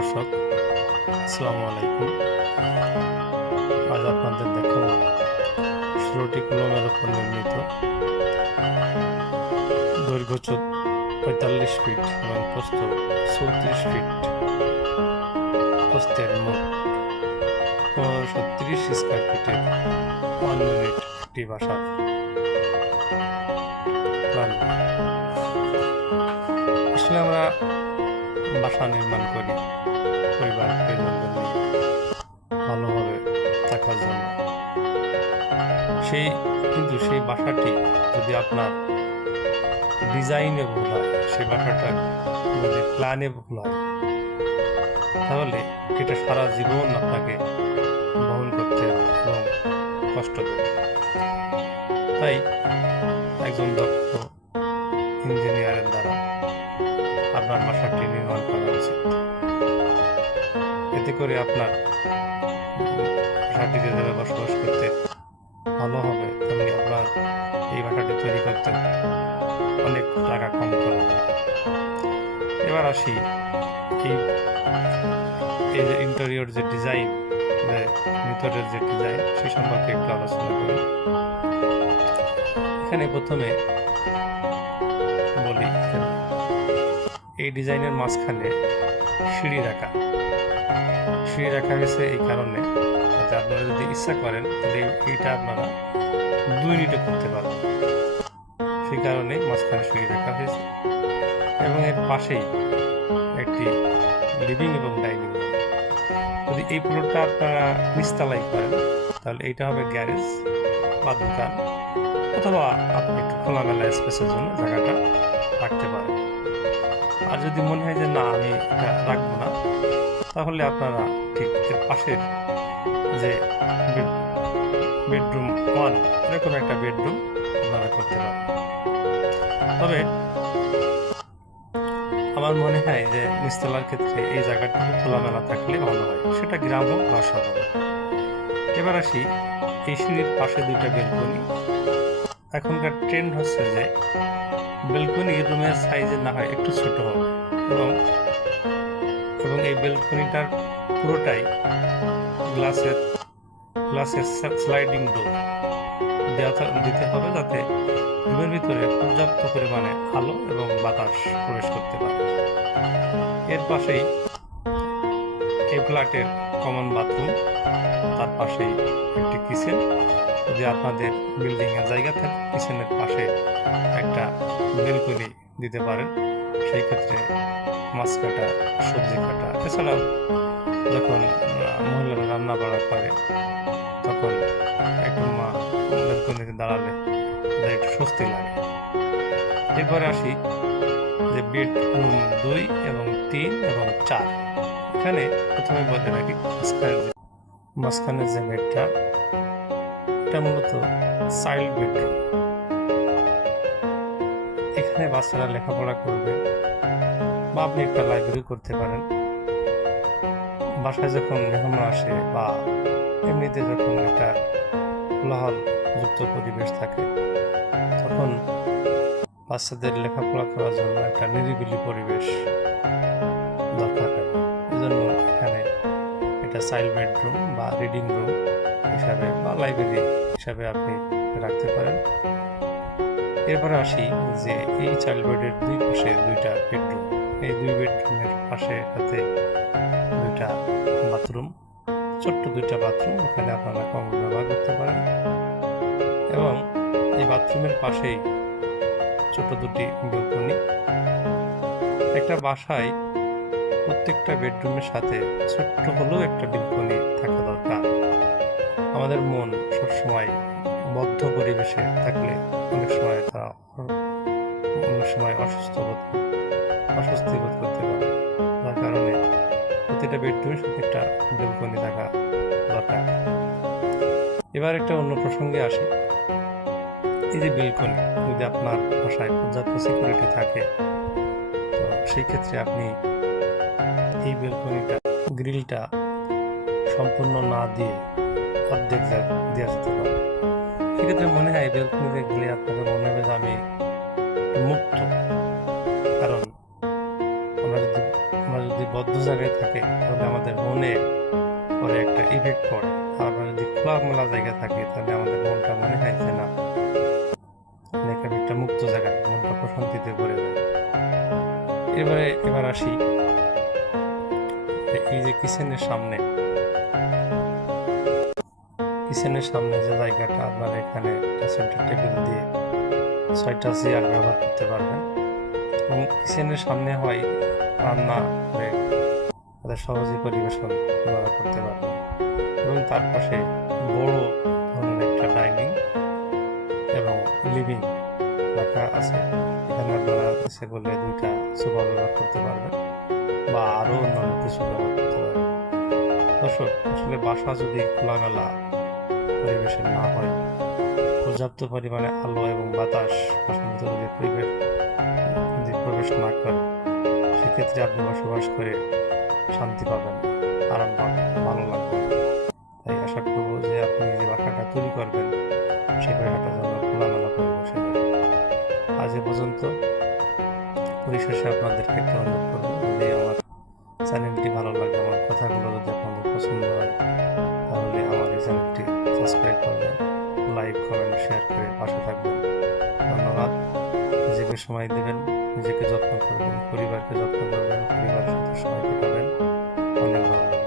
দর্শক, আসসালামু আলাইকুম। আজ আপনাদের দেখাবো ষোলোটি কুলমের উপর নির্মিত দৈর্ঘ্য পঁয়তাল্লিশ ফিট এবং প্রস্থ চৌত্রিশ ফিট। প্রস্থের মোট পনেরোশো তিরিশ স্কোয়ার ফিটের ওয়ান ইউনিট একটি প্ল্যান আসলে আমরা বাসা নির্মাণ করি। পরিবার পরিজনদের ভালোভাবে থাকার জন্য। সেই কিন্তু সেই বাসাটি যদি আপনার ডিজাইনে ভুল হয়, সেই বাসাটা যদি প্ল্যানে ভুল হয়, তাহলে এটা সারা জীবন আপনাকে বহন করতে এবং কষ্ট দেবে। তাই একজন দক্ষ ইঞ্জিনিয়ারের দ্বারা আপনার বাসাটি নির্মাণ করা উচিত। এতে করে আপনার বাসাটিতে যাবে বসবাস করতে ভালো হবে, তেমনি আপনার এই বাসাটি তৈরি করতে অনেক টাকা কম করা এবার আসি এই এই যে ইন্টেরিয়র যে ডিজাইন যে ভিতরের যে ডিজাইন সেই সম্পর্কে একটু আলোচনা করি। এখানে প্রথমে বলি, এই ডিজাইনের মাঝখানে সিঁড়ি রাখা। সিঁড়ি রাখা হয়েছে এই কারণে। আপনারা যদি ইচ্ছা করেন, তাহলে এইটা আপনারা দুই মিনিটে করতে পারেন। সেই কারণে মাঝখানে শুয়ে রাখা হয়েছে। এবং এর পাশেই একটি লিভিং এবং ডাইনিং যদি এই প্লটটা আপনারা নিস্তালাই করেন, তাহলে এইটা হবে গ্যারেজ বা দোকান, অথবা আপনি একটু খোলামেলা স্পেসের জন্য জায়গাটা রাখতে পারেন। আর যদি মনে হয় যে না, আমি এটা রাখব না, তাহলে আপনারা ঠিক এর পাশের যে বেডরুম ওয়ান এরকম একটা বেডরুম আপনারা করতে পারেন। তবে আমার মনে হয় যে নিস্তলার ক্ষেত্রে এই জায়গাটুকু খোলামেলা থাকলে ভালো হয়, সেটা গ্রাম হোক বা শহর এবার আসি এই সিঁড়ির পাশে দুইটা বেলকনি। এখনকার ট্রেন্ড হচ্ছে যে বেলকনি রুমের সাইজে না হয় একটু ছোট হবে। এবং এবং এই বেলকনিটার পুরোটাই গ্লাসের গ্লাসের স্লাইডিং ডোর দেওয়া দিতে হবে যাতে রুমের ভিতরে পর্যাপ্ত পরিমাণে আলো এবং বাতাস প্রবেশ করতে পারে। এর পাশেই এই ফ্ল্যাটের কমন বাথরুম তার পাশেই একটি কিচেন যদি আপনাদের বিল্ডিংয়ের জায়গা থাকে কিচেনের পাশে একটা বেলকনি দিতে পারেন। সেই ক্ষেত্রে মাছ কাটা, সবজি কাটা, এছাড়াও যখন মহিলারা রান্না বাড়া করে, তখন একটু মা বেলকনিতে দাঁড়ালে একটু স্বস্তি লাগে। এরপরে আসি যে বেডরুম দুই এবং তিন এবং চার। এখানে প্রথমে বলতে রাখি মাঝখানে মাঝখানের যে বেডটা এটা মূলত চাইল্ড বেডরুম। এখানে বাচ্চারা লেখাপড়া করবে বা আপনি একটা লাইব্রেরি করতে পারেন। বাসায় যখন মেহমান আসে বা এমনিতে যখন একটা কোলাহল যুক্ত পরিবেশ থাকে, তখন বাচ্চাদের লেখাপড়া করার জন্য একটা নিরিবিলি পরিবেশ দরকার হয়। এই জন্য এখানে এটা চাইল্ড বেডরুম বা রিডিং রুম হিসাবে বা লাইব্রেরি হিসাবে আপনি রাখতে পারেন। এরপরে আসি যে এই চাইল্ড বেডের দুই পাশে দুইটা বেডরুম এই দুই বেডরুমের পাশে সাথে দুইটা বাথরুম ছোট্ট দুইটা বাথরুম ওখানে আপনারা কমন ব্যবহার করতে পারেন। এবং এই বাথরুমের পাশেই ছোট দুটি বেলকনি একটা বাসায় প্রত্যেকটা বেডরুমের সাথে ছোট্ট হলেও একটা বেলকনি থাকা দরকার। আমাদের মন সবসময় বদ্ধ পরিবেশে থাকলে অনেক সময় তারা অনেক সময় অসুস্থ বোধ, অস্বস্তি বোধ করতে পারে। যার কারণে প্রতিটা বেডরুমের সাথে একটা বেলকনি থাকা দরকার। এবার একটা অন্য প্রসঙ্গে আসি। এই যে বেলকনি যদি আপনার বাসায় পর্যাপ্ত সিকিউরিটি থাকে, তো সেই ক্ষেত্রে আপনি এই বেলকনিটা গ্রিলটা সম্পূর্ণ না দিয়ে অর্ধেক দেওয়া যেতে পারে সেক্ষেত্রে মনে হয় বেলকনিতে গেলে আপনাকে মনে হবে যে আমি মুক্ত। কারণ আমরা যদি আমরা যদি বদ্ধ জায়গায় থাকে, তাহলে আমাদের মনে পরে একটা ইফেক্ট পড়ে। আমরা যদি খোলামেলা জায়গায় থাকি, তাহলে আমাদের মনটা মনে হয় যে না একটা মুক্ত জায়গায়, মনটা প্রশান্তিতে ভরে যায়। এবারে, এবার আসি এই যে কিচেনের সামনে। কিচেনের সামনে যে জায়গাটা, আপনার এখানে সেন্টার টেবিল দিয়ে ছয়টা চেয়ার ব্যবহার করতে পারবেন। এবং কিচেনের সামনে হয় রান্না করে তাদের সহজে পরিবেশন ব্যবহার করতে পারবেন। এবং তার পাশে বড় ধরনের একটা ডাইনিং এবং লিভিং রাখা আছে। এখানে আপনারা ইচ্ছে করলে দুইটা সোফা ব্যবহার করতে পারবেন বা আরও অন্যান্য কিছু ব্যবহার করতে পারবেন। দর্শক, আসলে বাসা যদি খোলামেলা পরিবেশের না হয় পর্যাপ্ত পরিমাণে আলো এবং বাতাস যদি পরিবেশ যদি প্রবেশ না করে, সেক্ষেত্রে আপনি বসবাস করে শান্তি পাবেন আরাম পাবেন ভালো লাগবে তাই আশা করব যে আপনি যে বাসাটা তৈরি করবেন, সেই বাসাটা যেন খোলামেলা পরিবেশে আজ এ পর্যন্ত পরিশেষে আপনাদেরকে একটা অনুরোধ করব যদি আমার চ্যানেলটি ভালো লাগে, আমার কথাগুলো যদি আপনাদের পছন্দ হয়, তাহলে আমার এই চ্যানেলটি সাবস্ক্রাইব করবেন লাইক করেন শেয়ার করে পাশে থাকবেন। ধন্যবাদ। নিজেকে সময় দেবেন, নিজেকে যত্ন করবেন, পরিবারকে যত্ন করবেন, পরিবারের সাথে সময় কাটাবেন। অনেক ভালো।